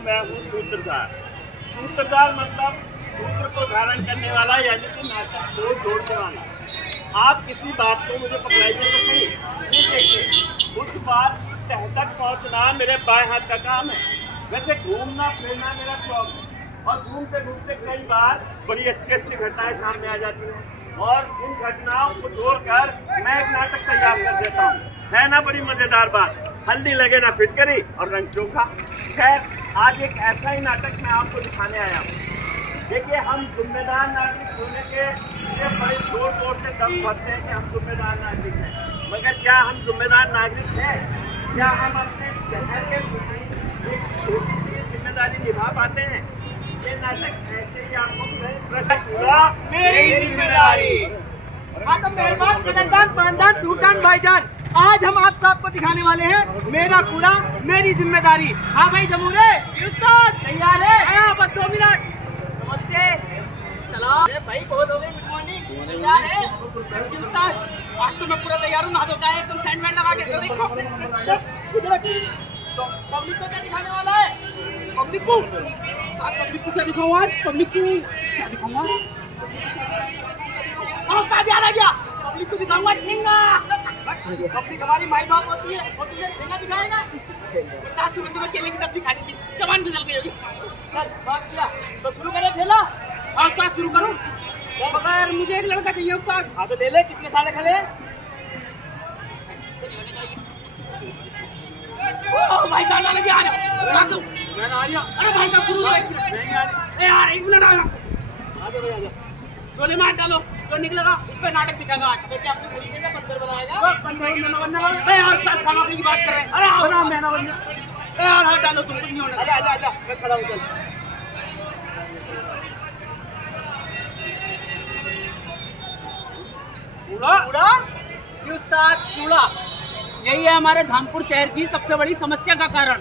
मैं हूँ सूत्रधार। सूत्रधार मतलब सूत्र को धारण करने वाला, यानी कि नाटक को जोड़ने वाला। आप किसी बात को मुझे पकड़ाइए तो सही, ये देखिए उस बात तह तक पहुँचना मेरे बाएं हाथ का काम है। वैसे घूमना फिरना मेरा शौक है और घूमते घूमते कई बार बड़ी अच्छी अच्छी घटनाएं सामने आ जाती हैं और इन घटनाओं को जोड़कर मैं एक नाटक तैयार कर देता हूँ। है ना बड़ी मजेदार बात, हल्दी लगे ना फिटकरी और रंग चोखा। खैर आज एक ऐसा ही नाटक मैं आपको दिखाने आया हूँ। देखिए हम जिम्मेदार नागरिक होने के लिए बड़े जोर शोर से दम भरते हैं कि हम जिम्मेदार नागरिक हैं, मगर क्या हम जिम्मेदार नागरिक हैं? क्या हम अपने शहर के एक छोटी सी जिम्मेदारी निभा पाते हैं? ये नाटक ऐसे ही आपको मेरी जिम्मेदारी। हाँ तो मेहमान कदरदान पानदान दूरदान भाईजान, आज हम आप सबको दिखाने वाले हैं मेरा कूड़ा मेरी जिम्मेदारी। हाँ भाई जमूरे उस्ताद तैयार है? हाँ बस 2 मिनट। नमस्ते सलाम भाई, बहुत हो गई, गुड मॉर्निंग। तैयार है उस्ताद? आज तो मैं पूरा तैयार हूँ, नहा धो के एकदम सैंडमैन लगा के। तो देखो तो पब्लिक को क्या दिखाने वाला है? पब्लिक को क्या दिखाऊँ आज? पब्लिक को क्या दिखाऊंगा? उस्ताद याद आ गया, पब्लिक को दिखाऊंगा ठेंगा। पब्लिक हमारी माई बाप होती है और तुझे ठेंगा दिखाएगा। उस्ताद सुबह सुबह केले की सब्जी खानी थी, जबान फिसल गई होगी। चल बात किया तो शुरू करें ठेला? हाँ उस्ताद शुरू करूँ, मगर मुझे एक लड़का चाहिए उस्ताद। हाँ तो ले ले, कितने सारे खड़े? भाई साहब ना लगे, आ जाओ। मैं आ गया। अरे भाई साहब शुरू करो यार, 1 मिनट आ जाओ। आगे भाई आ जाओ, चोले में हाथ डालो, जो निकलेगा उस पर नाटक दिखाएगा। आज क्या अपने तरीके से बंदर बनाएगा? बंदर यार उस्ताद खाना की बात कर रहे हैं। अरे आओ मैना बनना यार, हाथ डालो, तुम कुछ नहीं होना। अरे आजा आजा, मैं खड़ा हूँ। चल कूड़ा कूड़ा जी उस्ताद, कूड़ा यही है हमारे धामपुर शहर की सबसे बड़ी समस्या का कारण।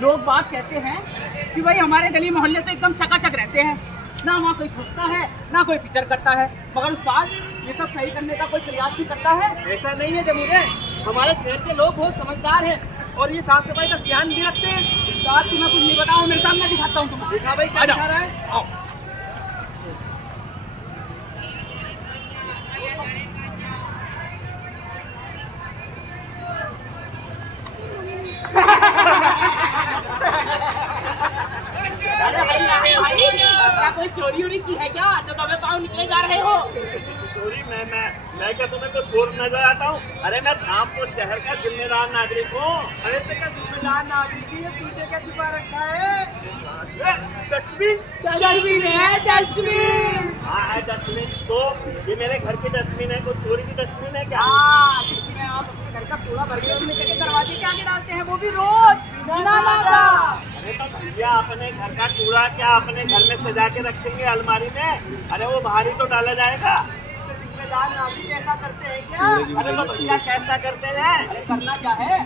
लोग बात कहते हैं कि भाई हमारे गली मोहल्ले तो एकदम चकाचक रहते हैं, ना वहाँ कोई घुसता है ना कोई पिचर करता है, मगर उस बात ये सब सही करने का कोई प्रयास भी करता है। ऐसा नहीं है जमूरे, हमारे शहर के लोग बहुत समझदार हैं और ये साफ सफाई का ध्यान भी रखते हैं। इस बात की मैं कुछ नहीं बताऊँ, मेरे सामने दिखाता हूँ तुम्हें। दिखा भाई, क्या दिखा रहा है? आओ। क्या कोई चोरी उरी की है क्या जो तुम्हें पाँव निकले जा रहे हो? चोरी? मैं क्या तुम्हें तो चोर नजर आता हूँ? अरे मैं धामपुर शहर का जिम्मेदार नागरिक हूँ। अरे तो क्या जिम्मेदार नागरिक है, पीछे क्या छुपा रखा है? डस्टबिन। डस्टबिन है, डस्टबिन। हाँ है डस्टबिन। तो ये मेरे घर की डस्टबिन है, कोई चोरी की डस्टबिन है क्या? हाँ, जिसमें आप अपने घर का कूड़ा भर के उसमें जगह दरवाजे के आगे डालते हैं, वो भी रोज ना। अरे तो भैया अपने घर का कूड़ा क्या अपने घर में सजा के रखेंगे अलमारी में? अरे वो बाहर ही तो डाला जाएगा। जिम्मेदार नागरिक ऐसा करते हैं क्या? अरे तो भैया कैसा करते हैं? अरे करना क्या है,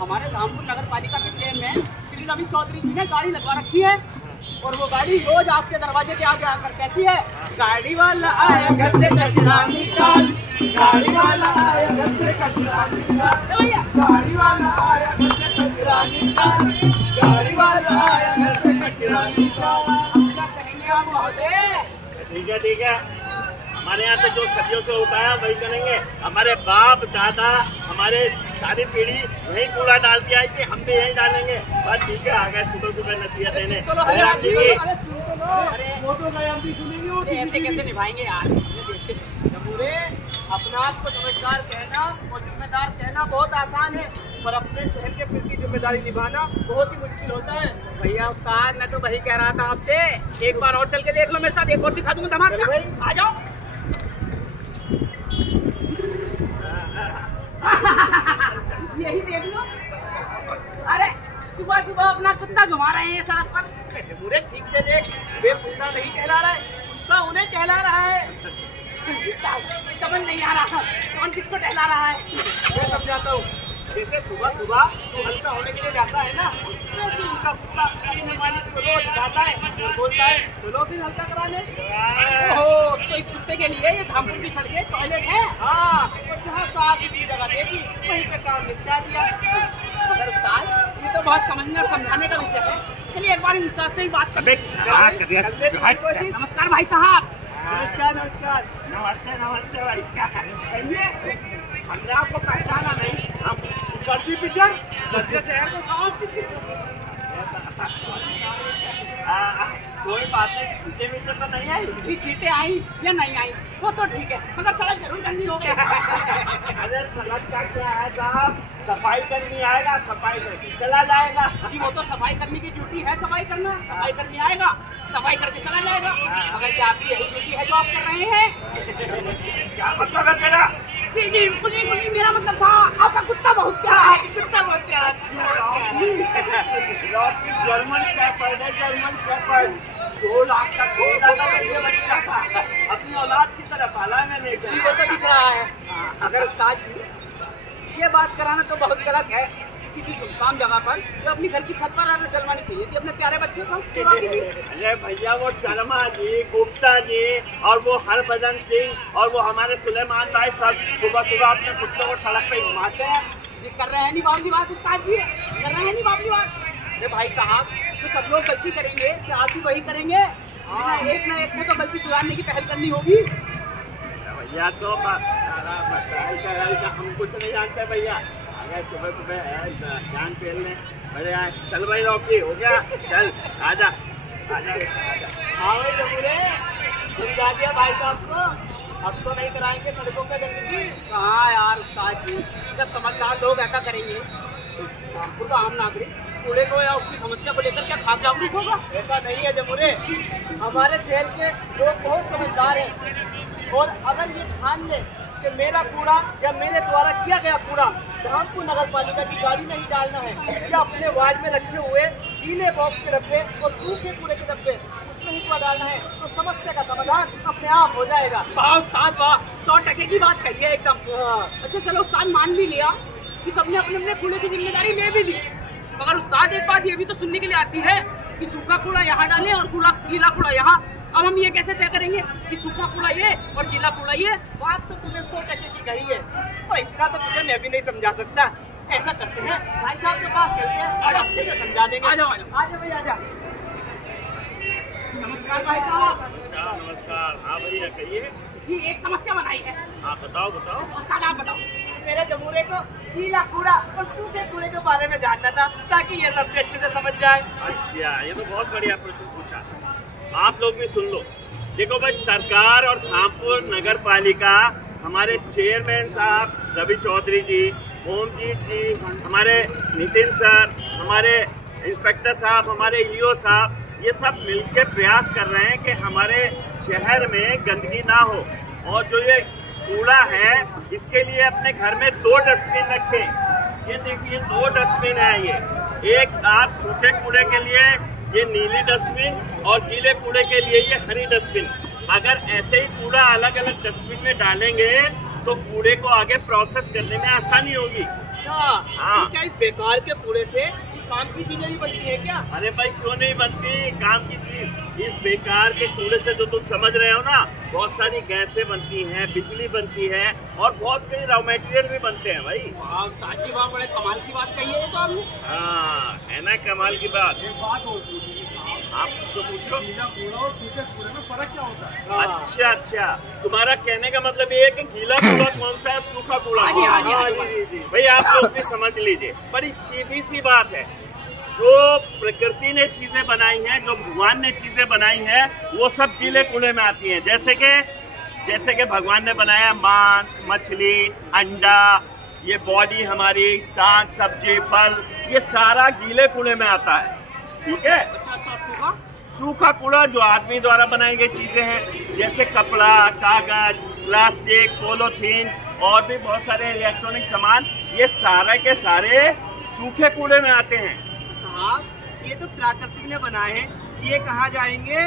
हमारे धामपुर नगर पालिका के चेयरमैन श्री रवि चौधरी जी ने गाड़ी लगवा रखी है और वो गाड़ी रोज आपके दरवाजे पे आके आकर कहती है, गाड़ी वाला आया घर से कचरा निकाल, गाड़ी वाला आया घर से कचरा निकाल, भैया गाड़ी वाला आया घर से कचरा निकाल, गाड़ी वाला आया घर से कचरा निकाल। क्या कहेंगे आप महोदय? ठीक है, हमारे यहाँ तो जो सदियों से होता है वही करेंगे। हमारे बाप दादा हमारे सारी पीढ़ी वही कूड़ा डालती आई थी, हम भी यही डालेंगे। बस ठीक है, आ गए सुबह सुबह नसीहत देने। कैसे निभाएंगे यार? अपना आपको समझदार कहना और जिम्मेदार कहना बहुत आसान है, पर अपने शहर के फिर की जिम्मेदारी निभाना बहुत ही मुश्किल होता है। भैया उस्ताद, मैं तो वही कह रहा था आपसे, एक बार और चल के देख लो मेरे साथ, एक और दिखा दूंगा धमाका। आ जाओ। यही देख लो। अरे सुबह सुबह अपना कुत्ता घुमा रहे हैं सड़क पर। पूरे ठीक से देख, वे कुत्ता नहीं टहला रहा है, कुत्ता उन्हें टहला रहा है। समझ नहीं आ रहा कौन किसको टहला रहा है। मैं समझाता हूँ। जैसे सुबह सुबह तो हल्का होने के लिए जाता है ना, वैसे इनका कुत्ता अपने मालिक को रोज उठाता है और बोलता है, चलो फिर हल्का कराने। ओह, तो इस कुत्ते के लिए ये धामपुर की सड़कें टॉयलेट है। हाँ, और जहाँ साफ सुथरी जगह देखी वहीं पे काम निपटा दिया। मगर उस्ताद, ये तो बहुत समझने और समझाने का विषय है। चलिए एक बार इंचार्ज से ही बात करते हैं। नमस्कार भाई साहब। नमस्कार नमस्कार। नमस्ते भाई, क्या करेंगे? हमने आपको पहचाना नहीं, हम वर्दी पिक्चर कोई बात नहीं, छींटे मीटे तो नहीं आई? जी छींटे आई या नहीं आई वो तो ठीक है, मगर सड़क जरूर करनी होगी। अरे सड़क का क्या है साहब, सफाई करनी आएगा, सफाई करके चला जाएगा। जी वो तो सफाई करने की ड्यूटी है, सफाई करना, सफाई करनी आएगा, सफाई करके चला जाएगा। मगर क्या आपकी यही ड्यूटी है जो आप कर रहे हैं? क्या मतलब है तेरा? जी जी कुछ नहीं, मेरा मतलब था आपका कुत्ता बहुत प्यारा है। कुत्ता बहुत प्यारा जर्मन शेफर्ड है, जर्मन शेफर्ड। 2 लाख का खरीदा था ये बच्चा था, अपनी औलाद की तरह पाला है मैंने। जी वो तो दिख रहा है। अगर उस्ताद जी ये बात कराना तो बहुत गलत है। किसी सुनसान जगह पर जो अपनी घर की छत पर डलवानी चाहिए थी अपने प्यारे बच्चे को। अरे भैया वो शर्मा जी, गुप्ता जी और वो हरभजन सिंह और वो हमारे सुलेमान भाई सब सुबह सुबह अपने कुत्तों को सड़क पे घुमाते हैं। जी कर रहे हैं नहीं बाबली बात उस्ताद जी, कर रहे हैं नहीं बाबली बात। अरे भाई साहब, तो सब लोग गलती करेंगे क्या आप भी वही करेंगे? एक ना एक में तो गलती सुधारने की पहल करनी होगी। भैया तो हम कुछ नहीं जानते भैया। अगर सुबह सुबह जान पेल लें बड़े आए, चल भाई रॉकी हो गया, चल आजा आजा। हाँ भाई जबूरे, समझा दिया भाई साहब को, अब तो नहीं कराएंगे सड़कों पे गंदगी। हाँ यार उस्ताद जी, जब समझदार लोग ऐसा करेंगे तो रामपुर का आम नागरिक कूड़े को या उसकी समस्या को लेकर क्या खाक जागरूक होगा? ऐसा नहीं है जमूरे, हमारे शहर के लोग बहुत समझदार हैं और अगर ये ठान ले कि मेरा कूड़ा या मेरे द्वारा किया गया कूड़ा धामपुर नगर पालिका की गाड़ी में ही डालना है या अपने वार्ड में रखे हुए गीले बॉक्स के डब्बे और सूखे कूड़े के डब्बे उसमें ही कूड़ा डालना है, तो समस्या का समाधान अपने आप हो जाएगा। वाह उस्ताद वाह, 100% की बात कही है एकदम। अच्छा चलो उस्ताद, मान भी लिया कि सबने अपने अपने कूड़े की जिम्मेदारी ले भी ली, मगर उस्ताद एक बात ये भी तो सुनने के लिए आती है कि सूखा कूड़ा यहाँ डालें और गीला कूड़ा यहाँ। अब हम ये कैसे तय करेंगे कि सूखा कूड़ा ये और गीला कूड़ा ये? बात तो तुमने 100% की कही है, तो इतना तो तुझे मैं भी नहीं समझा सकता। ऐसा करते हैं भाई साहब के पास चलते हैं और अच्छे से समझा देंगे। आ जाओ भाई आ जाओ। नमस्कार भाई साहब। नमस्कार। हाँ भैया कहिए। जी एक समस्या बनाई है। हाँ बताओ बताओ। उस्ताद आप बताओ। मेरे जमूरे को गीला कूड़ा और सूखे कूड़े के बारे में जानना था ताकि ये सब भी अच्छे से समझ जाए। अच्छा, ये तो बहुत बढ़िया प्रश्न पूछा, आप लोग भी सुन लो। देखो भाई, सरकार और धामपुर नगर पालिका, हमारे चेयरमैन साहब रवि चौधरी जी, ओमजीत जी, हमारे नितिन सर, हमारे इंस्पेक्टर साहब, हमारे ईओ साहब, ये सब मिलकर प्रयास कर रहे हैं कि हमारे शहर में गंदगी ना हो। और जो ये कूड़ा है इसके लिए अपने घर में 2 डस्टबिन रखें। ये देखिए 2 डस्टबिन है ये, एक आप सूखे कूड़े के लिए ये नीली डस्टबिन और गीले कूड़े के लिए ये हरी डस्टबिन। अगर ऐसे ही कूड़ा अलग अलग डस्टबिन में डालेंगे तो कूड़े को आगे प्रोसेस करने में आसानी होगी। अच्छा हाँ, क्या इस बेकार के कूड़े से काम की चीजें भी बनती है क्या? अरे भाई क्यों नहीं बनती काम की चीज। इस बेकार के कूड़े से जो तुम समझ रहे हो ना, बहुत सारी गैसें बनती हैं, बिजली बनती है और बहुत कई रॉ मटेरियल भी बनते हैं भाई। ताजी वाह, बड़े कमाल की बात कही है तो आपने। हाँ है ना कमाल की बात। एक बात और पूछो, आप पूछो। गीला कूड़ा और सूखे कूड़े में फर्क क्या होता है? अच्छा अच्छा, तुम्हारा कहने का मतलब ये है कि गीला कूड़ा कौन सा है, सूखा कूड़ा? भाई आप लोग भी समझ लीजिए, बड़ी सीधी सी बात है। जो प्रकृति ने चीजें बनाई हैं, जो भगवान ने चीजें बनाई हैं, वो सब गीले कूड़े में आती हैं। जैसे कि भगवान ने बनाया मांस, मछली, अंडा, ये बॉडी हमारी, साग सब्जी, फल, ये सारा गीले कूड़े में आता है। ठीक है। अच्छा, सूखा कूड़ा जो आदमी द्वारा बनाई गई चीजें हैं, जैसे कपड़ा, कागज, प्लास्टिक, पॉलीथीन और भी बहुत सारे इलेक्ट्रॉनिक सामान, ये सारे के सारे सूखे कूड़े में आते हैं। साहब ये तो प्रकृति ने बनाए हैं, ये कहाँ जाएंगे?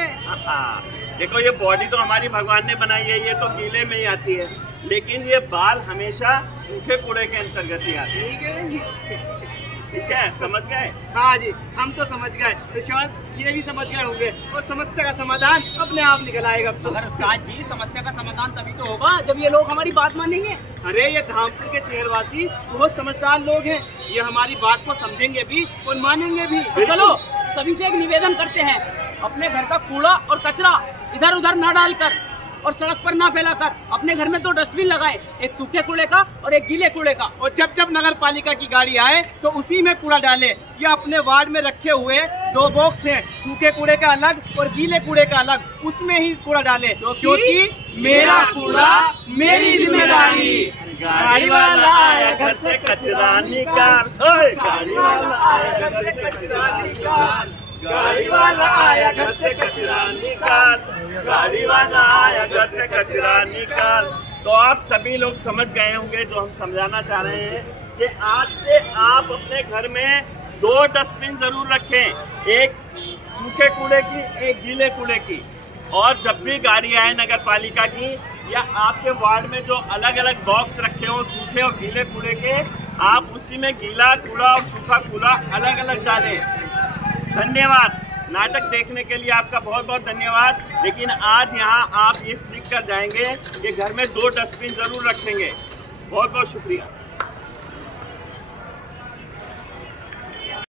देखो ये बॉडी तो हमारी भगवान ने बनाई है, ये तो गीले में ही आती है, लेकिन ये बाल हमेशा सूखे कूड़े के अंतर्गत ही आते हैं। ठीक है, समझ गए? हाँ जी, हम तो समझ गए, तो शायद ये भी समझ गए होंगे और समस्या का समाधान अपने आप निकल आएगा। अगर उस्ताद जी समस्या का समाधान तभी तो होगा जब ये लोग हमारी बात मानेंगे। अरे ये धामपुर के शहरवासी बहुत समझदार लोग हैं, ये हमारी बात को समझेंगे भी और मानेंगे भी। तो चलो सभी से एक निवेदन करते हैं, अपने घर का कूड़ा और कचरा इधर उधर न डालकर और सड़क पर ना फैलाकर अपने घर में 2 डस्टबिन लगाए, एक सूखे कूड़े का और एक गीले कूड़े का। और जब जब नगर पालिका की गाड़ी आए तो उसी में कूड़ा डाले। या अपने वार्ड में रखे हुए 2 बॉक्स हैं, सूखे कूड़े का अलग और गीले कूड़े का अलग, उसमें ही कूड़ा डाले, क्योंकि मेरा कूड़ा मेरी जिम्मेदारी। गाड़ी वाला आया घर से कचरा निकाल, गाड़ी वाला आया घर से कचरा निकाल, गाड़ी वाला आया घर से कचरा निकाल, गाड़ी वाला आया घर से कचरा निकाल। तो आप सभी लोग समझ गए होंगे जो हम समझाना चाह रहे हैं कि आज से आप अपने घर में 2 डस्टबिन जरूर रखें, एक सूखे कूड़े की, एक गीले कूड़े की। और जब भी गाड़ी आए नगर पालिका की या आपके वार्ड में जो अलग अलग बॉक्स रखे हो सूखे और गीले कूड़े के, आप उसी में गीला कूड़ा और सूखा कूड़ा अलग अलग डालें। धन्यवाद। नाटक देखने के लिए आपका बहुत बहुत धन्यवाद। लेकिन आज यहाँ आप ये सीख कर जाएंगे कि घर में 2 डस्टबिन जरूर रखेंगे। बहुत बहुत शुक्रिया।